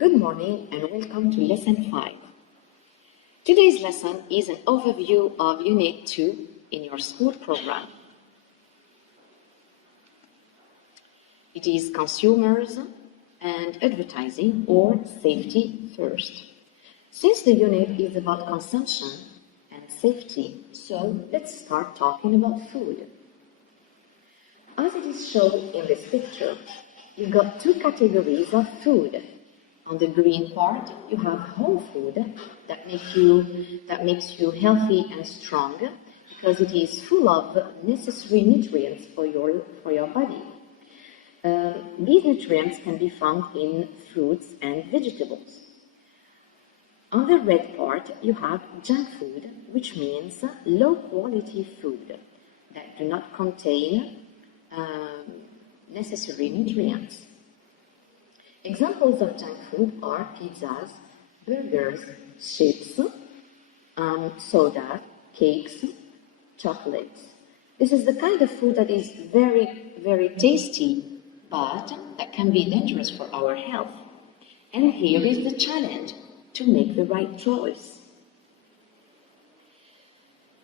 Good morning and welcome to Lesson 5. Today's lesson is an overview of Unit 2 in your school program. It is Consumers and Advertising, or Safety First. Since the unit is about consumption and safety, so let's start talking about food. As it is shown in this picture, you've got two categories of food. On the green part, you have whole food that makes you healthy and strong because it is full of necessary nutrients for your body. These nutrients can be found in fruits and vegetables. On the red part, you have junk food, which means low-quality food that do not contain necessary nutrients. Examples of junk food are pizzas, burgers, chips, soda, cakes, chocolates. This is the kind of food that is very, very tasty, but that can be dangerous for our health. And here is the challenge, to make the right choice.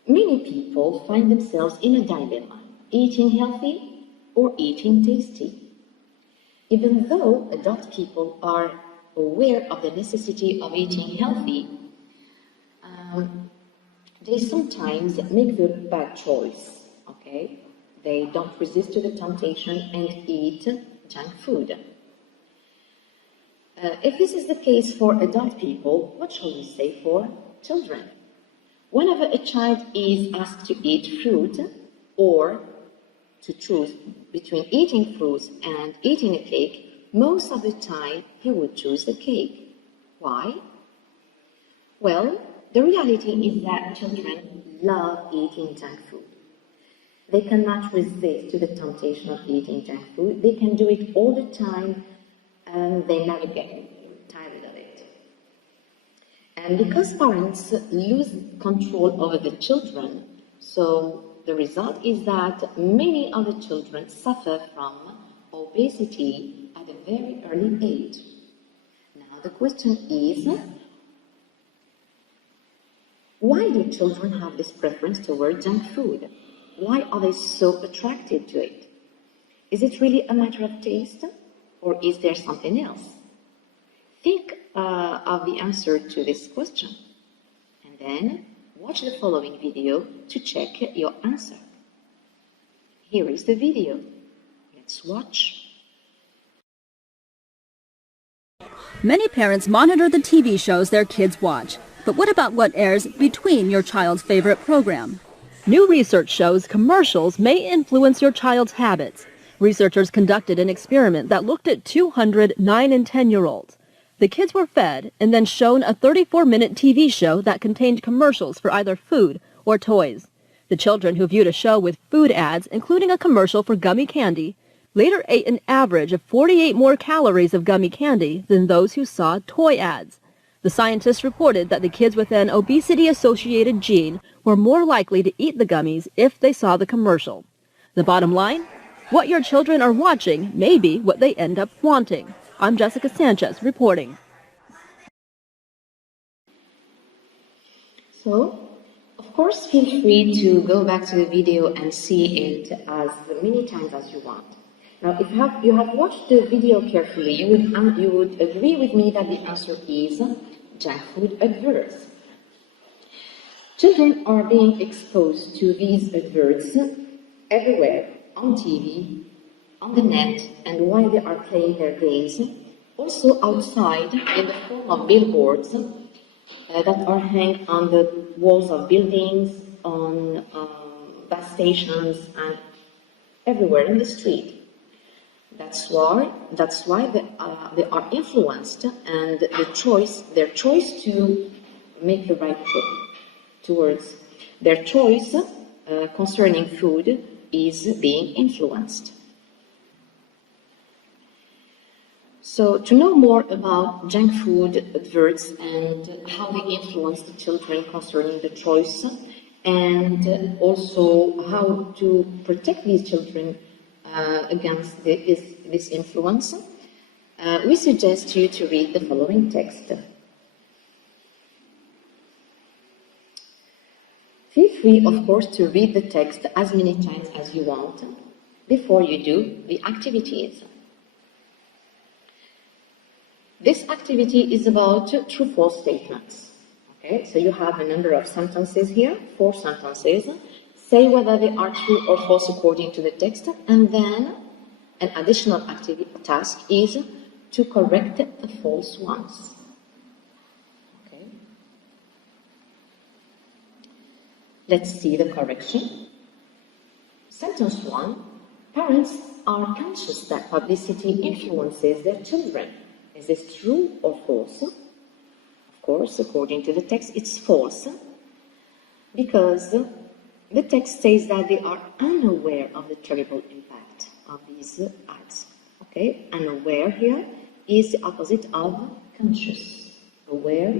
Many people find themselves in a dilemma, eating healthy or eating tasty. Even though adult people are aware of the necessity of eating healthy, they sometimes make the bad choice, okay? They don't resist to the temptation and eat junk food. If this is the case for adult people, what shall we say for children? Whenever a child is asked to eat fruit or to choose between eating fruits and eating a cake, most of the time he would choose the cake. Why? Well, the reality is that children love eating junk food. They cannot resist to the temptation of eating junk food. They can do it all the time and they never get tired of it. And because parents lose control over the children, so the result is that many other children suffer from obesity at a very early age. Now the question is, why do children have this preference toward junk food? Why are they so attracted to it? Is it really a matter of taste, or is there something else? Think of the answer to this question, and then watch the following video to check your answer. Here is the video. Let's watch. Many parents monitor the TV shows their kids watch, but what about what airs between your child's favorite program? New research shows commercials may influence your child's habits. Researchers conducted an experiment that looked at 200 9- and 10-year-olds. The kids were fed and then shown a 34-minute TV show that contained commercials for either food or toys. The children who viewed a show with food ads, including a commercial for gummy candy, later ate an average of 48 more calories of gummy candy than those who saw toy ads. The scientists reported that the kids with an obesity-associated gene were more likely to eat the gummies if they saw the commercial. The bottom line? What your children are watching may be what they end up wanting. I'm Jessica Sanchez reporting. So, of course, feel free to go back to the video and see it as many times as you want. Now, if you have watched the video carefully, you would agree with me that the answer is junk food adverts. Children are being exposed to these adverts everywhere, on TV, on the net, and while they are playing their games, also outside in the form of billboards that are hanging on the walls of buildings, on bus stations, and everywhere in the street. That's why they are influenced, and their choice to make the right towards their choice concerning food is being influenced. So to know more about junk food adverts and how they influence the children concerning the choice, and also how to protect these children against this influence, we suggest you to read the following text. Feel free, of course, to read the text as many times as you want before you do the activities. This activity is about true-false statements. Okay, so you have a number of sentences here, 4 sentences. Say whether they are true or false according to the text, and then an additional task is to correct the false ones. Okay. Let's see the correction. Sentence 1. Parents are conscious that publicity influences their children. Is this true or false? Of course, according to the text, it's false, because the text says that they are unaware of the terrible impact of these acts. Okay, unaware here is the opposite of conscious. Aware,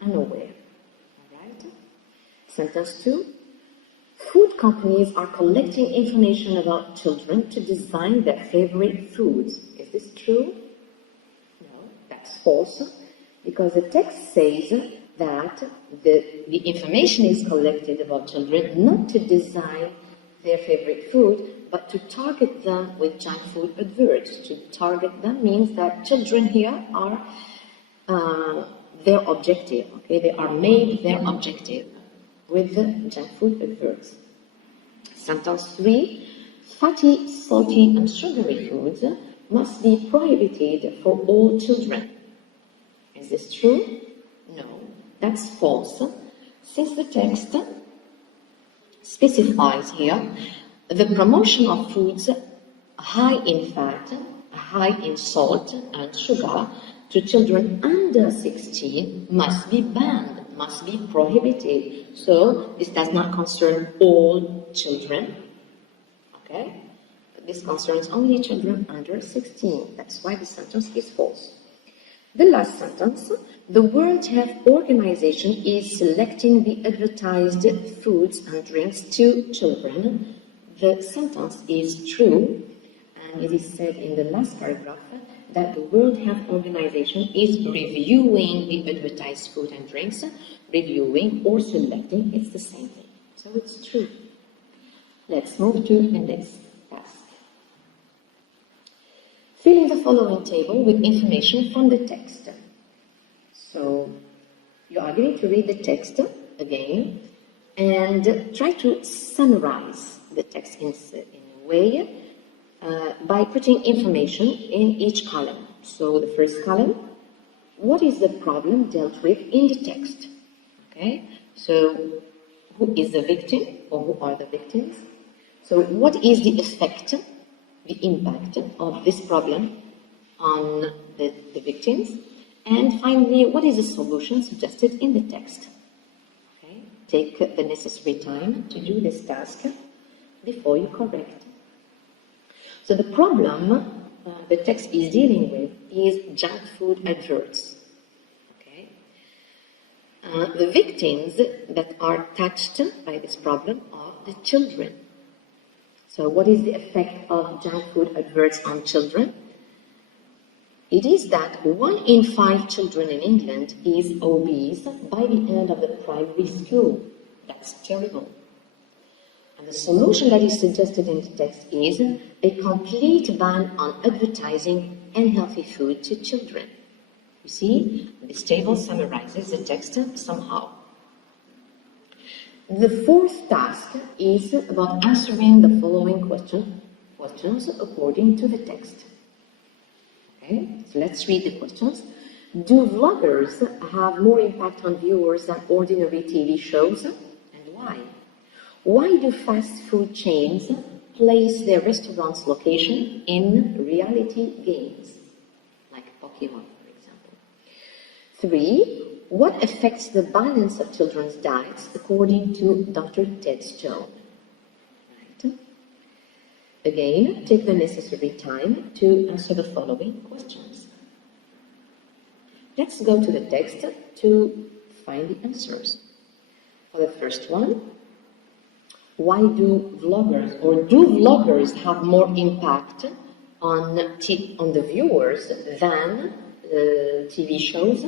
unaware. All right. Sentence 2. Food companies are collecting information about children to design their favorite foods. Is this true? No, that's false, because the text says that the information is collected about children not to design their favorite food, but to target them with junk food adverts. To target them means that children here are their objective. Okay, they are made their objective with the junk food adverts. Sentence 3. Fatty, salty, and sugary foods must be prohibited for all children. Is this true? No, that's false, since the text specifies here the promotion of foods high in fat, high in salt and sugar to children under 16 must be banned, must be prohibited. So this does not concern all children, okay? This concerns only children under 16. That's why the sentence is false. The last sentence, the World Health Organization is selecting the advertised foods and drinks to children. The sentence is true, and it is said in the last paragraph that the World Health Organization is reviewing the advertised food and drinks. Reviewing or selecting, it's the same thing. So it's true. Let's move to the next task. Fill in the following table with information from the text. So you are going to read the text again and try to summarize the text in a way by putting information in each column. So the first column, what is the problem dealt with in the text? Okay, so who is the victim or who are the victims? So what is the effect, the impact of this problem on the victims? And finally, what is the solution suggested in the text? Okay, take the necessary time to do this task before you correct. So the problem the text is dealing with is junk food adverts. Okay, the victims that are touched by this problem are the children. So what is the effect of junk food adverts on children? It is that 1 in 5 children in England is obese by the end of the primary school. That's terrible. And the solution that is suggested in the text is a complete ban on advertising unhealthy food to children. You see, this table summarizes the text somehow. The fourth task is about answering the following questions according to the text. Okay, so let's read the questions. Do vloggers have more impact on viewers than ordinary TV shows, and why? Why do fast food chains place their restaurant's location in reality games, like Pokemon, for example? 3. What affects the balance of children's diets according to Dr. Ted Stone? Right. Again, take the necessary time to answer the following questions. Let's go to the text to find the answers. For the first one, why do vloggers have more impact on the viewers than TV shows?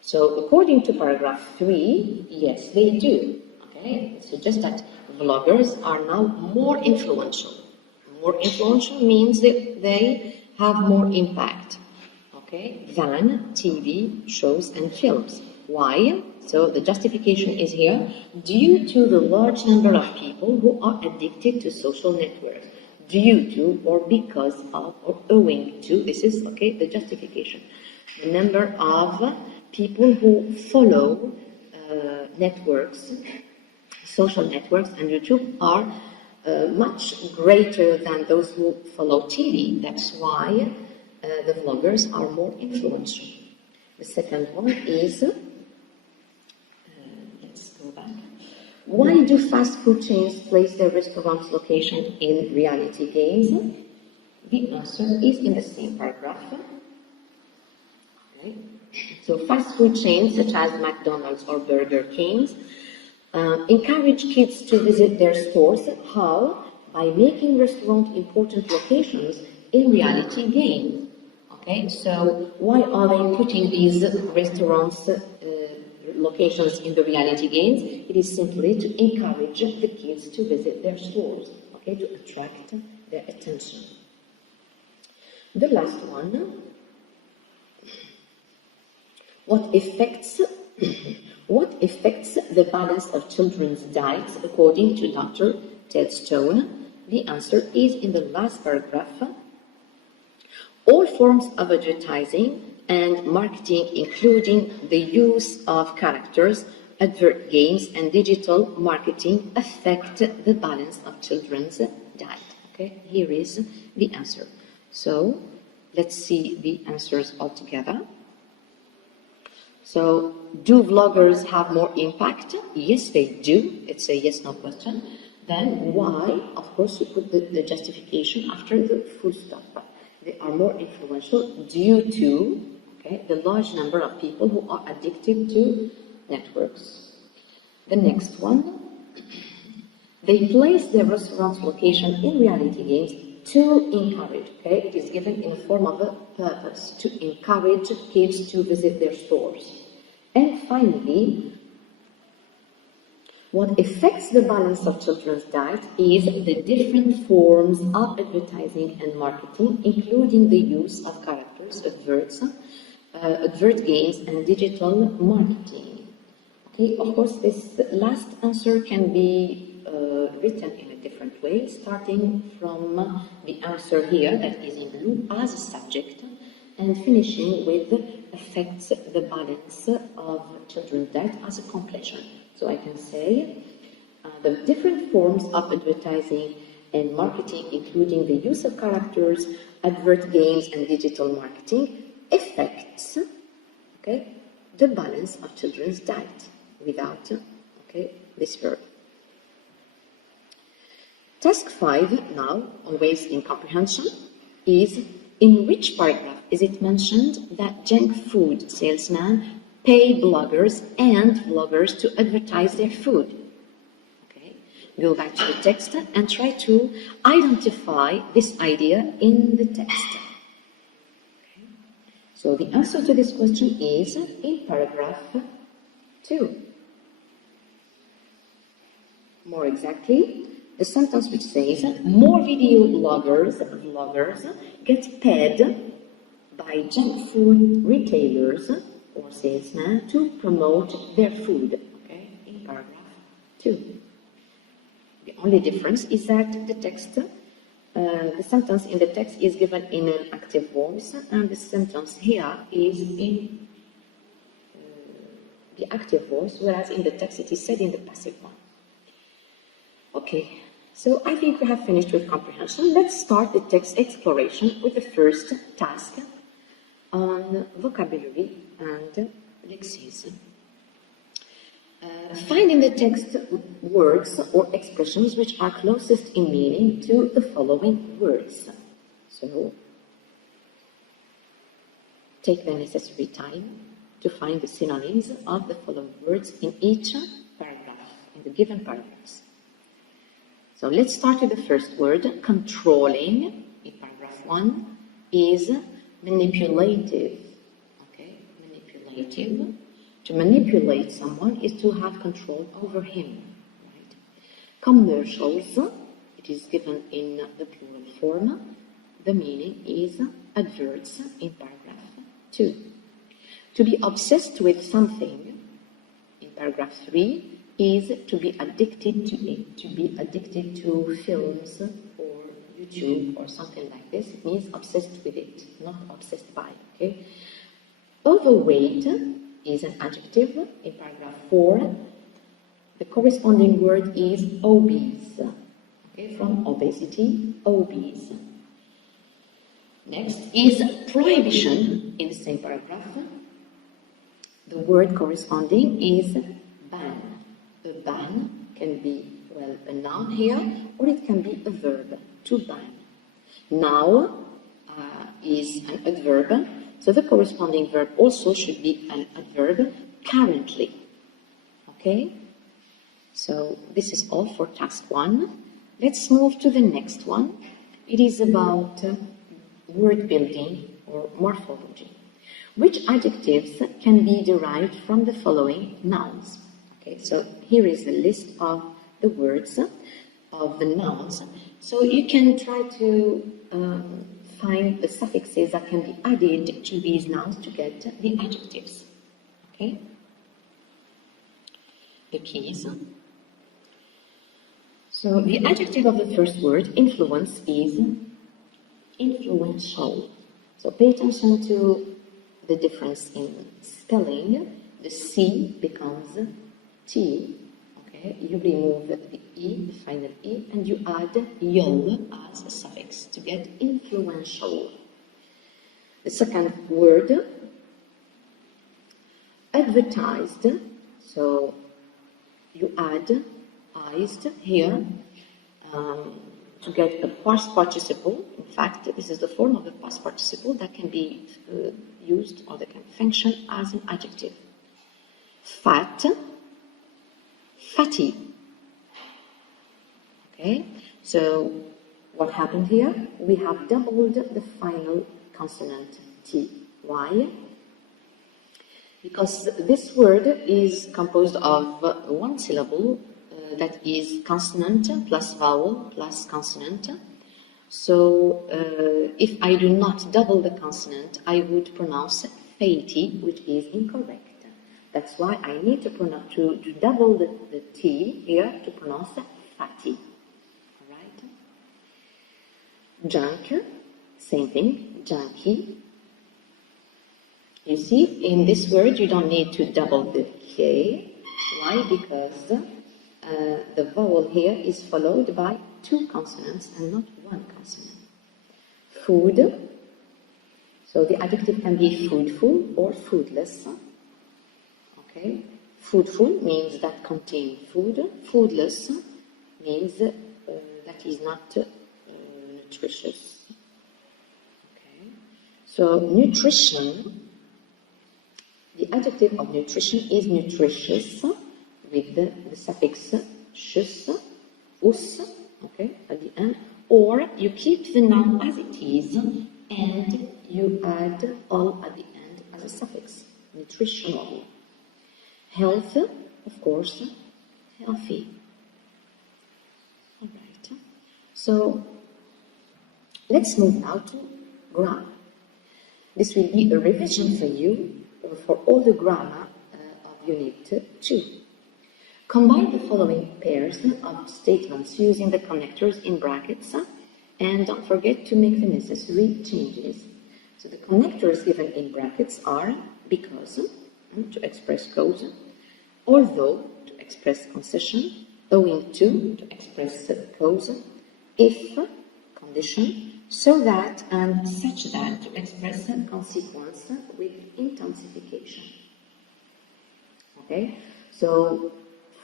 So according to paragraph 3, yes, they do. Okay, it suggests that vloggers are now more influential. More influential means that they have more impact, okay, than TV shows and films. Why? So the justification is here, due to the large number of people who are addicted to social networks. Due to, or because of, or owing to, this is, okay, the justification. The number of people who follow networks, social networks and YouTube are much greater than those who follow TV. That's why the vloggers are more influential. The second one is, let's go back. Why do fast food chains place their restaurants' location in reality games? The answer is in the same paragraph. Okay. So fast food chains such as McDonald's or Burger Kings encourage kids to visit their stores. How? By making restaurant important locations in reality games. Okay, so why are they putting these restaurants locations in the reality games? It is simply to encourage the kids to visit their stores, okay, to attract their attention. The last one, what affects the balance of children's diets according to Dr. Ted Stone? The answer is in the last paragraph. All forms of advertising and marketing, including the use of characters, advert games, and digital marketing, affect the balance of children's diet. Okay, here is the answer. So let's see the answers all together. So, do vloggers have more impact? Yes, they do. It's a yes/no question. Then why? Of course, you put the justification after the full stop. They are more influential due to, okay, the large number of people who are addicted to networks. The next one, they place their restaurant's location in reality games to encourage, okay, it is given in the form of a purpose, to encourage kids to visit their stores. And finally, what affects the balance of children's diet is the different forms of advertising and marketing, including the use of characters, advert games, and digital marketing. Okay, of course, this last answer can be written in a different way, starting from the answer here that is in blue as a subject, and finishing with affects the balance of children's diet as a completion. So I can say the different forms of advertising and marketing, including the use of characters, advert games, and digital marketing, affects, okay, the balance of children's diet without, okay, this verb. Task 5 now, always in comprehension, is in which paragraph is it mentioned that junk food salesmen pay bloggers and vloggers to advertise their food? Okay, go back to the text and try to identify this idea in the text. Okay. So the answer to this question is in paragraph 2. More exactly, the sentence which says, more video vloggers get paid by junk food retailers or salesmen to promote their food, okay, in paragraph 2. The only difference is that the text, the sentence in the text is given in an active voice, and the sentence here is in the active voice, whereas in the text it is said in the passive one. Okay, so I think we have finished with comprehension. Let's start the text exploration with the first task on vocabulary and lexism. Find in the text words or expressions which are closest in meaning to the following words. So, take the necessary time to find the synonyms of the following words in each paragraph, in the given paragraphs. So let's start with the first word, controlling, in paragraph 1 is manipulative. Okay, manipulative. To manipulate someone is to have control over him. Right? Commercials, it is given in the plural form. The meaning is adverts in paragraph 2. To be obsessed with something in paragraph 3 is to be addicted to it, to be addicted to films or YouTube or something like this. It means obsessed with it, not obsessed by. Okay. Overweight is an adjective in paragraph 4. The corresponding word is obese. Okay, from obesity, obese. Next is prohibition in the same paragraph. The word corresponding is ban. A ban can be, well, a noun here, or it can be a verb, to ban. Now is an adverb, so the corresponding verb also should be an adverb, currently. Okay? So this is all for task 1. Let's move to the next one. It is about word building or morphology. Which adjectives can be derived from the following nouns? Okay, so here is a list of the words, of the nouns. So you can try to find the suffixes that can be added to these nouns to get the adjectives. Okay? The keys. So the adjective of the first word, influence, is influential. So pay attention to the difference in spelling. The C becomes T. Okay, you remove the E, the final E, and you add yol as a suffix to get influential. The second word, advertised. So you add ized here to get a past participle. In fact, this is the form of the past participle that can be used or that can function as an adjective. Fat, fatty. Okay, so what happened here? We have doubled the final consonant T. Why? Because this word is composed of one syllable that is consonant plus vowel plus consonant. So if I do not double the consonant, I would pronounce fatty, which is incorrect. That's why I need to double the T here to pronounce fatty. All right? Junk, same thing, junkie. You see, in this word, you don't need to double the K. Why? Because the vowel here is followed by 2 consonants and not 1 consonant. Food. So the adjective can be foodful or foodless. Okay. Foodful means that contains food. Foodless means that is not nutritious. Okay. So nutrition. The adjective of nutrition is nutritious with the suffix shus, us, okay, at the end, or you keep the noun as it is and you add all at the end as a suffix, nutritional. Health, of course, healthy. All right. So let's move now to grammar. This will be a revision for you for all the grammar of Unit 2. Combine the following pairs of statements using the connectors in brackets and don't forget to make the necessary changes. So the connectors given in brackets are because, to express cause, although, to express concession, owing to express cause, if, condition, so that and such that to express consequence with intensification. Okay, so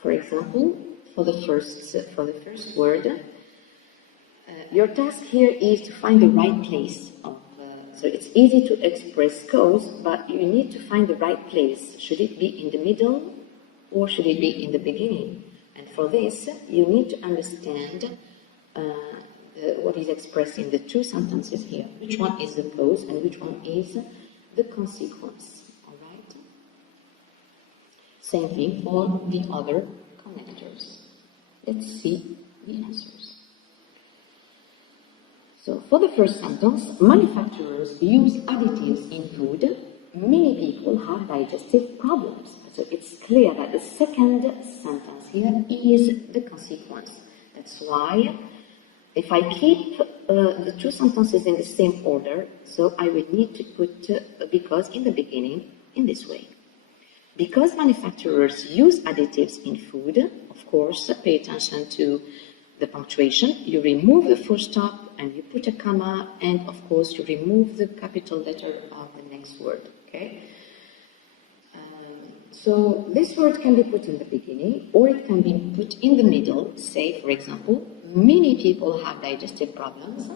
for example, for the first word, your task here is to find the right place. So it's easy to express cause, but you need to find the right place. Should it be in the middle or should it be in the beginning? And for this, you need to understand the what is expressed in the two sentences here. Which one is the cause and which one is the consequence. All right? Same thing for the other connectors. Let's see the answers. So for the first sentence, manufacturers use additives in food. Many people have digestive problems. So it's clear that the second sentence here is the consequence. That's why if I keep the two sentences in the same order, so I would need to put because in the beginning in this way. Because manufacturers use additives in food, of course, pay attention to the punctuation. You remove the full stop and you put a comma, and of course you remove the capital letter of the next word. Okay? So this word can be put in the beginning or it can be put in the middle. Say, for example, many people have digestive problems,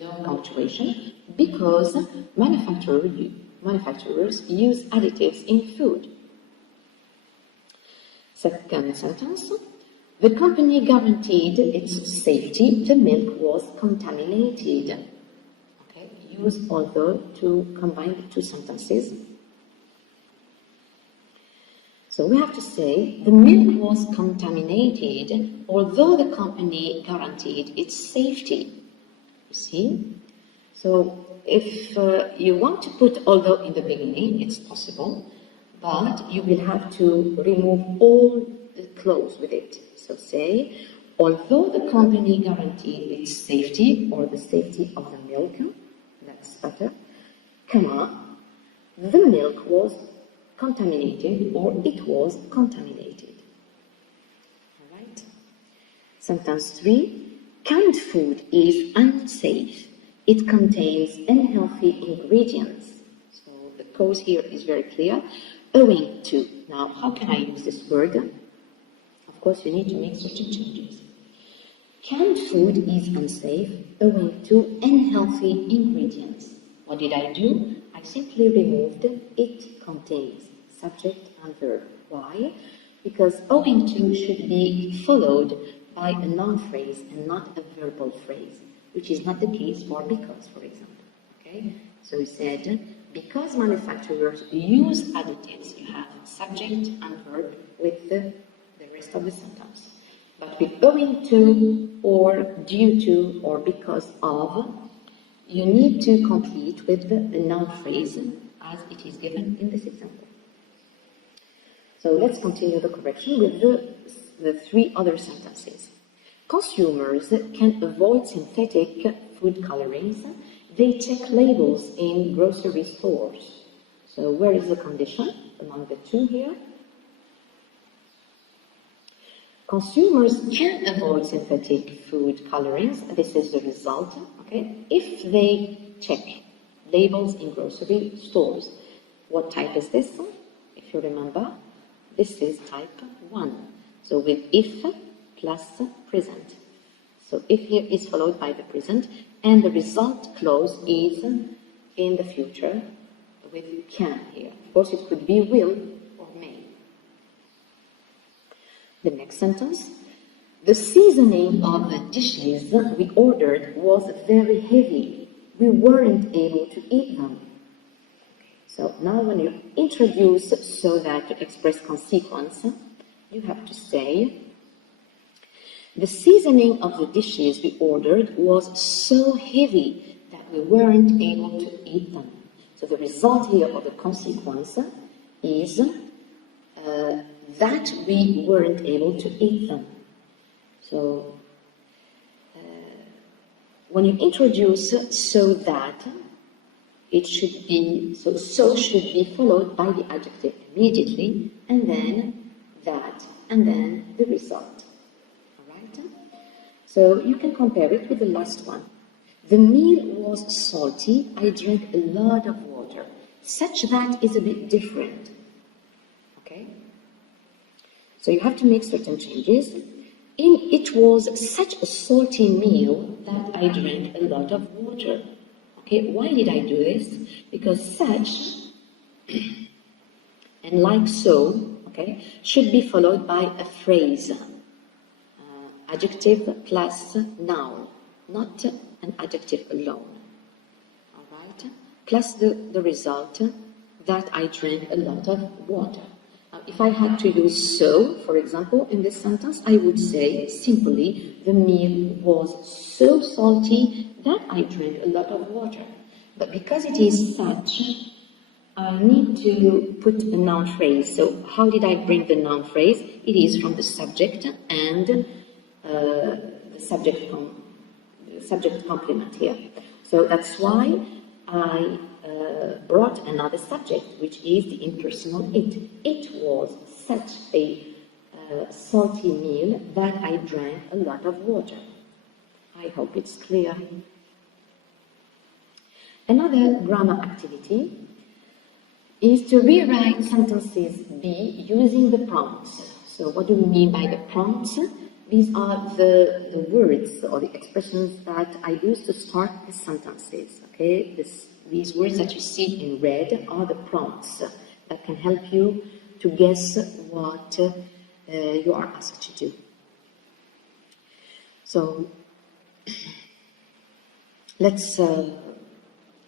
no punctuation, because manufacturers use additives in food. Second sentence, the company guaranteed its safety, the milk was contaminated. Okay, use although to combine the two sentences. So we have to say, the milk was contaminated, although the company guaranteed its safety. You see? So if you want to put although in the beginning, it's possible, but you will have to remove all the clause with it. So say, although the company guaranteed its safety, or the safety of the milk, that's better, comma, the milk was contaminated, or it was contaminated. All right. Sentence 3. Canned food is unsafe. It contains unhealthy ingredients. So the cause here is very clear. Owing to. Now, how can I use this word? Of course, you need to make certain changes. Canned food is unsafe owing to unhealthy ingredients. What did I do? I simply removed it contains, subject and verb. Why? Because owing to should be followed by a noun phrase and not a verbal phrase, which is not the case for because, for example. Okay? So we said, because manufacturers use additives, you have subject and verb with the rest of the sentence. But with owing to, or due to, or because of, you need to complete with the noun phrase as it is given in this example. So let's continue the correction with the three other sentences. Consumers can avoid synthetic food colorings. They check labels in grocery stores. So where is the condition among the two here? Consumers can avoid synthetic food colorings. This is the result, okay? If they check labels in grocery stores. What type is this? If you remember, this is type 1. So with if plus present. So if here is followed by the present, and the result clause is in the future with can here. Of course, it could be will or may. The next sentence. The seasoning of the dishes we ordered was very heavy. We weren't able to eat them. So now when you introduce so that to express consequence, you have to say, the seasoning of the dishes we ordered was so heavy that we weren't able to eat them. So the result here of the consequence is that we weren't able to eat them. So when you introduce so that, it should be, so should be followed by the adjective immediately, and then that, and then the result. All right? So you can compare it with the last one. The meal was salty. I drank a lot of water. Such that is a bit different. Okay? So you have to make certain changes. It was such a salty meal that I drank a lot of water. Okay, why did I do this? Because such and like so, okay, should be followed by a phrase. Adjective plus noun. not an adjective alone. All right? Plus the result that I drank a lot of water. If I had to use so, for example, in this sentence, I would say simply, the meal was so salty that I drank a lot of water. But because it is such, I need to put a noun phrase. So how did I bring the noun phrase? It is from the subject and the subject complement here. So that's why I brought another subject, which is the impersonal it. It was such a salty meal that I drank a lot of water. I hope it's clear. Another grammar activity is to rewrite sentences B using the prompts. So what do we mean by the prompts? These are the words or the expressions that I use to start the sentences. Okay, these words that you see in red are the prompts that can help you to guess what you are asked to do. So let's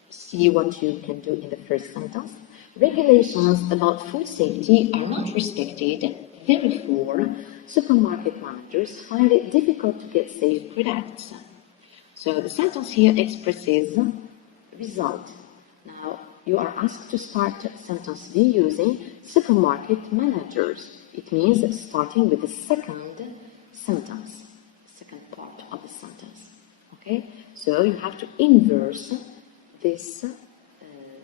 see what you can do in the first sentence. Regulations about food safety are not respected, therefore supermarket managers find it difficult to get safe products. So the sentence here expresses result. Now you are asked to start sentence B using supermarket managers. It means starting with the second sentence, second part of the sentence. Okay, so you have to inverse this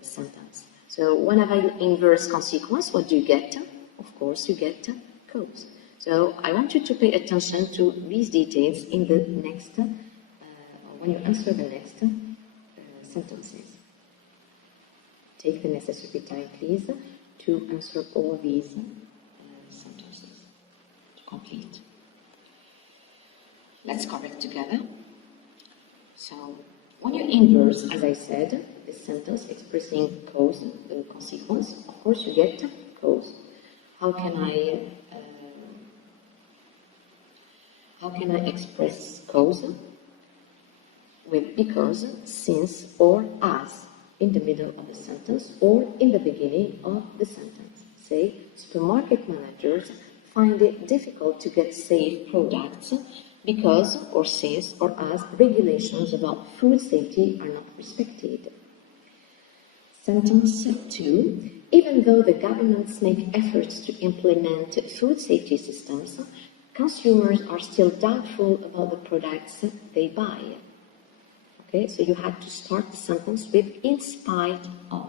sentence. So whenever you inverse consequence, what do you get? Of course, you get cause. So I want you to pay attention to these details in the next, when you answer the next sentences. Take the necessary time, please, to answer all these sentences, to complete. Let's correct together. So, when you inverse, as I said, this sentence expressing cause, the consequence, of course you get cause. How can I express cause? With because, since, or as in the middle of the sentence or in the beginning of the sentence. Say, supermarket managers find it difficult to get safe products because, or since, or as regulations about food safety are not respected. Sentence 2. Even though the governments make efforts to implement food safety systems, consumers are still doubtful about the products they buy. Okay, so you have to start the sentence with in spite of.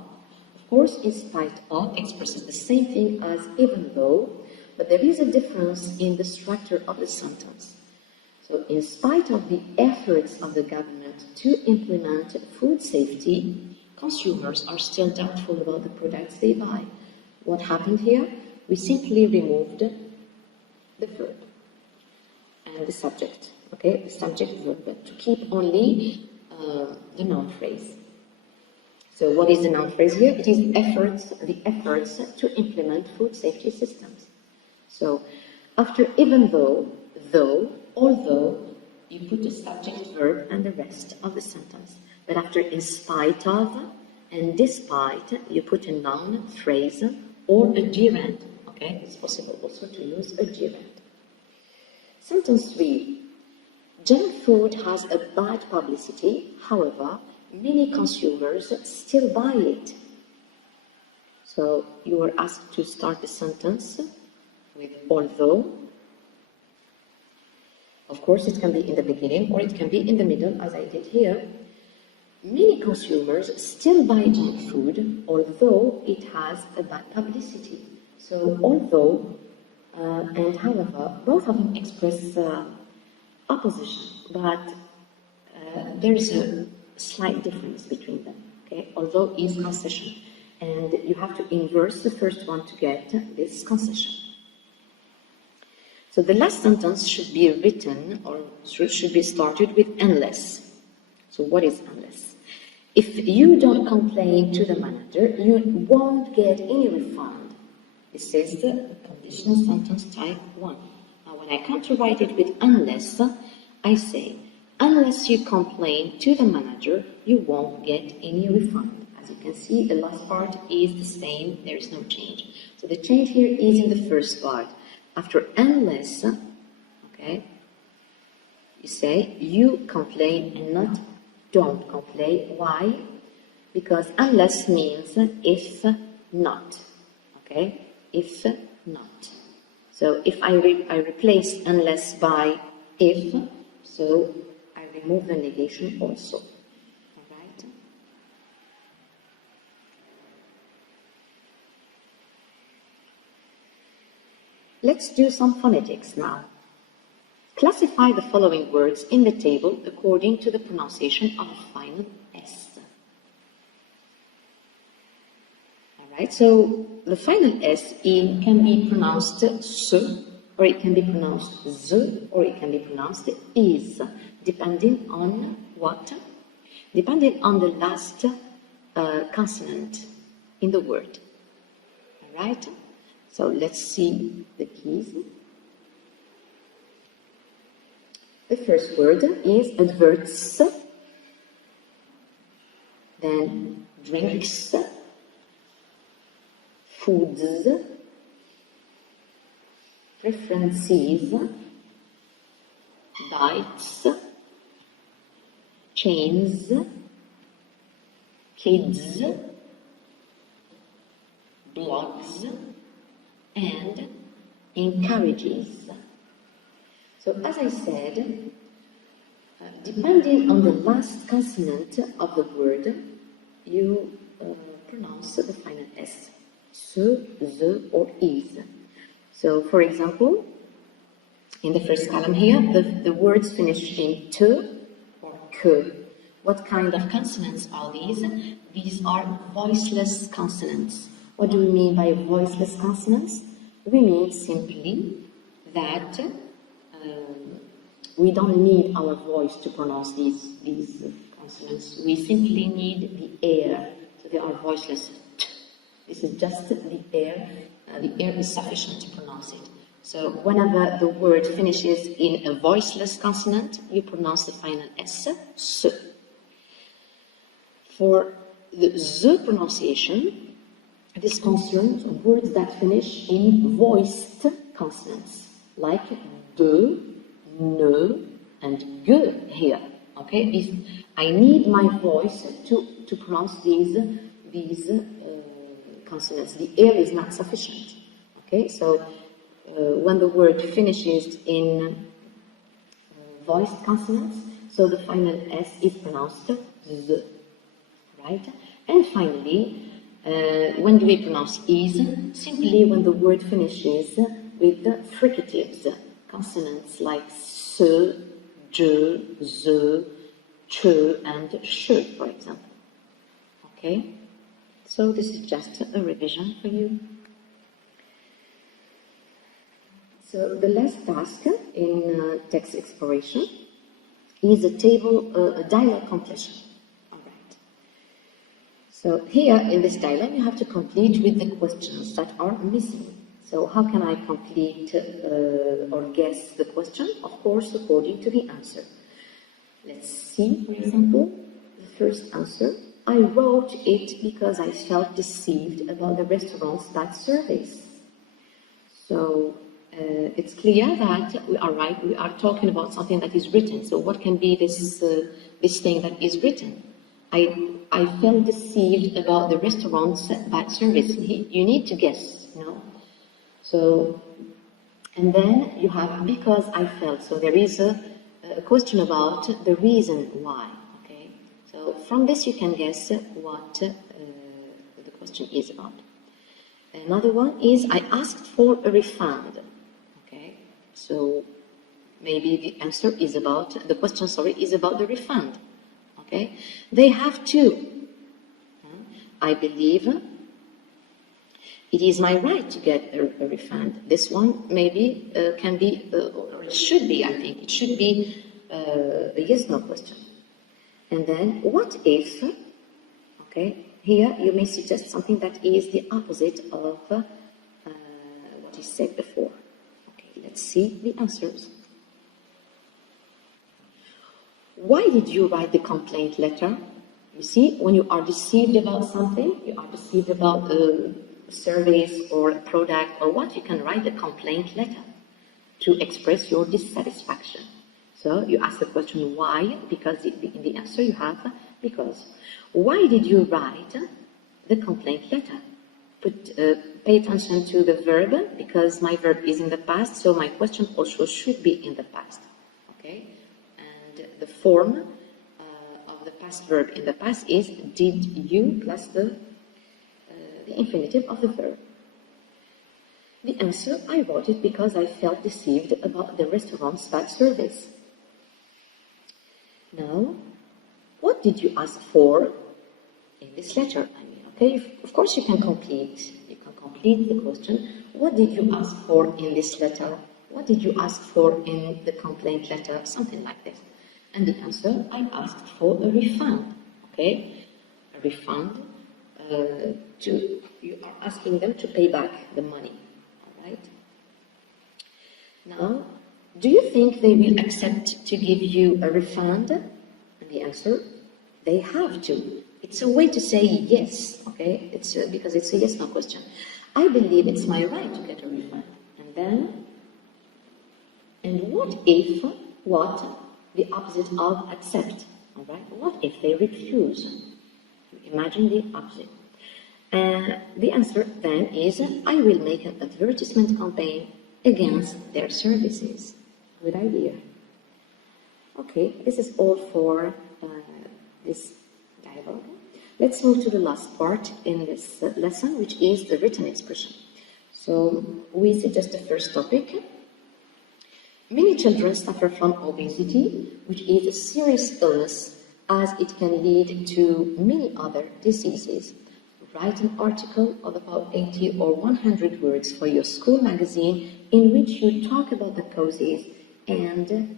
Of course, in spite of expresses the same thing as even though, but there is a difference in the structure of the sentence. So, in spite of the efforts of the government to implement food safety, consumers are still doubtful about the products they buy. What happened here? We simply removed the verb and the subject. Okay, the subject verb, but to keep only the noun phrase. So what is the noun phrase here? It is the efforts to implement food safety systems. So after even though, although, you put the subject verb and the rest of the sentence. But after in spite of and despite, you put a noun phrase or a gerund. Okay, it's possible also to use a gerund. Sentence 3. Junk food has a bad publicity, however, many consumers still buy it. So you were asked to start the sentence with although. Of course, it can be in the beginning or it can be in the middle, as I did here. Many consumers still buy junk food, although it has a bad publicity. So although and however, both of them express opposition, but there is a slight difference between them. Okay, although is concession, and you have to inverse the first one to get this concession. So the last sentence should be written or should be started with unless. So what is unless? If you don't complain to the manager, you won't get any refund. This is the conditional sentence type 1. Now when I come to write it with unless, I say, unless you complain to the manager, you won't get any refund. As you can see, the last part is the same, there is no change. So the change here is in the first part. After unless, okay, you say you complain and not don't complain. Why? Because unless means if not, okay? If not. So if I replace unless by if, so I remove the negation also. All right? Let's do some phonetics now. Classify the following words in the table according to the pronunciation of the final S. Right, so the final S can be pronounced S, or it can be pronounced Z, or it can be pronounced is, depending on what? Depending on the last consonant in the word. All right, so let's see the keys. The first word is adverts, then drinks, foods, preferences, diets, chains, kids, blogs, and encourages. So as I said, depending on the last consonant of the word, you pronounce the final S. Se, the, or is. So, for example, in the first column here, the words finish in te or que. What kind of consonants are these? These are voiceless consonants. What do we mean by voiceless consonants? We mean simply that we don't need our voice to pronounce these consonants. We simply need the air. So they are voiceless. This is just the air. The air is sufficient to pronounce it. So whenever the word finishes in a voiceless consonant, you pronounce the final S, S. For the Z pronunciation, this concerns words that finish in voiced consonants, like de, ne, and ge here. Okay, if I need my voice to pronounce these consonants, the air is not sufficient. Okay, so when the word finishes in voiced consonants, so the final S is pronounced Z, right? And finally, when do we pronounce is? Simply when the word finishes with the fricatives, consonants like se, je, ze, che, and she, for example. Okay? So this is just a revision for you. So the last task in text exploration is a dialogue completion. All right. So here in this dialogue, you have to complete with the questions that are missing. So how can I complete or guess the question? Of course, according to the answer. Let's see, for example, the first answer. I wrote it because I felt deceived about the restaurant's bad service. So it's clear that we are right. We are talking about something that is written. So what can be this thing that is written? I felt deceived about the restaurant's bad service. You need to guess, you know. So, and then you have because I felt. So there is a question about the reason why. So from this you can guess what the question is about. Another one is I asked for a refund. Okay, so maybe the answer is about, the question, is about the refund. Okay, they have to. I believe it is my right to get a refund. This one maybe can be, or it should be, I think, it should be a yes-no question. And then, what if, okay, here you may suggest something that is the opposite of what is said before. Okay, let's see the answers. why did you write the complaint letter? You see, when you are deceived about something, you are deceived about a service or a product or what, you can write a complaint letter to express your dissatisfaction. So you ask the question why, because in the answer you have because. Why did you write the complaint letter? Pay attention to the verb, because my verb is in the past, so my question also should be in the past. Okay? And the form of the past verb in the past is did you plus the infinitive of the verb. The answer, I wrote it because I felt deceived about the restaurant's bad service. Now, what did you ask for in this letter? Okay, of course you can complete the question. What did you ask for in this letter? What did you ask for in the complaint letter? Something like this. And the answer, I asked for a refund. Okay, a refund. You are asking them to pay back the money. All right. Now, do you think they will accept to give you a refund? And the answer, they have to. It's a way to say yes, okay? It's because it's a yes/no question. I believe it's my right to get a refund. And what if, the opposite of accept, all right? What if they refuse? Imagine the opposite. The answer then is, I will make an advertisement campaign against their services. Good idea. Okay, this is all for this dialogue. Let's move to the last part in this lesson, which is the written expression. So we suggest the first topic. Many children suffer from obesity, which is a serious illness, as it can lead to many other diseases. Write an article of about 80 or 100 words for your school magazine in which you talk about the causes and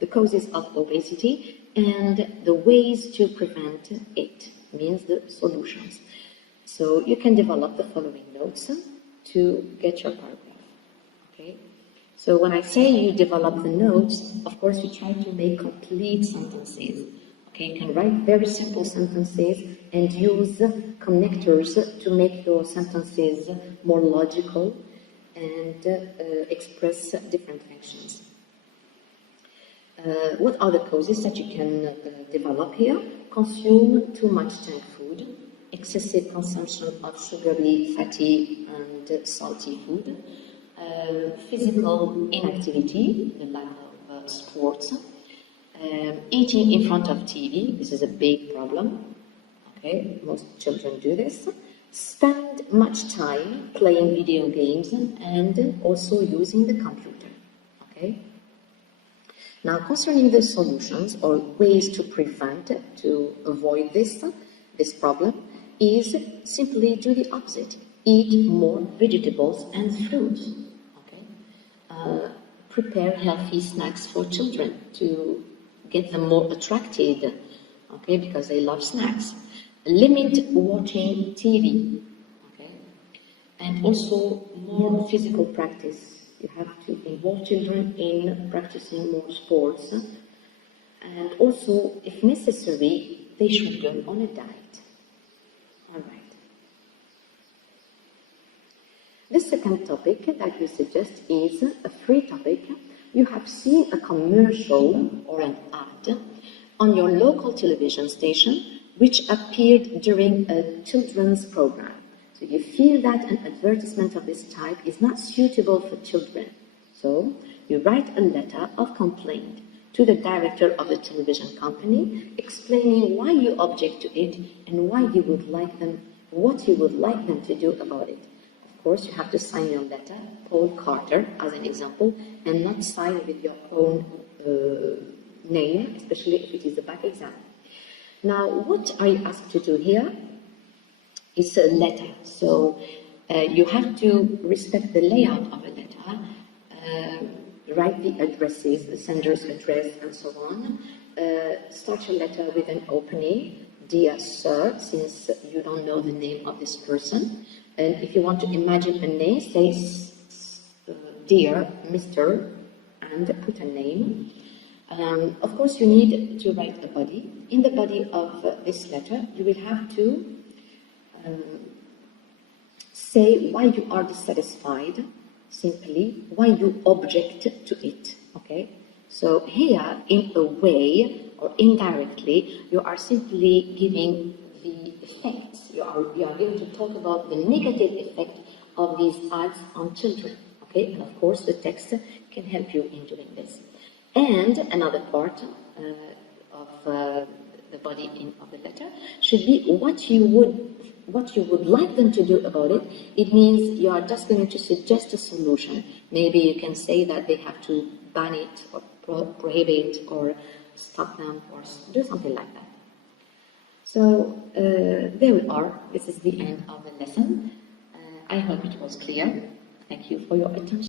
the causes of obesity and the ways to prevent it, means the solutions. So you can develop the following notes to get your paragraph. Okay? So when I say you develop the notes, of course you try to make complete sentences. Okay, you can write very simple sentences and use connectors to make your sentences more logical and express different functions. What are the causes that you can develop here? Consume too much junk food, excessive consumption of sugary, fatty and salty food, physical inactivity, the lack of sports, eating in front of TV, this is a big problem, okay, most children do this, spend much time playing video games and also using the computer, okay. Now, concerning the solutions or ways to prevent, to avoid this problem, is simply do the opposite. Eat more vegetables and fruits. Okay? Prepare healthy snacks for children to get them more attracted, okay, because they love snacks. Limit watching TV, okay, and also more physical practice. You have to involve children in practicing more sports, and also, if necessary, they should go on a diet. All right. The second topic that we suggest is a free topic. You have seen a commercial or an ad on your local television station which appeared during a children's program. So you feel that an advertisement of this type is not suitable for children. So you write a letter of complaint to the director of the television company explaining why you object to it and why you would like them, what you would like them to do about it. Of course, you have to sign your letter, Paul Carter, as an example, and not sign with your own name, especially if it is a back exam. Now, what are you asked to do here? It's a letter, so you have to respect the layout of a letter, write the addresses, the sender's address, and so on. Start your letter with an opening, dear sir, since you don't know the name of this person. And if you want to imagine a name, say dear Mr. and put a name. Of course, you need to write a body. In the body of this letter, you will have to say why you are dissatisfied, simply, why you object to it, okay? So here, in a way, or indirectly, you are simply giving the effects. You are going to talk about the negative effect of these ads on children, okay? And of course, the text can help you in doing this. And another part of the body of the letter should be what you would like them to do about it. It means you are just going to suggest a solution. Maybe you can say that they have to ban it or prohibit or stop them or do something like that. So there we are. This is the end of the lesson. I hope it was clear. Thank you for your attention.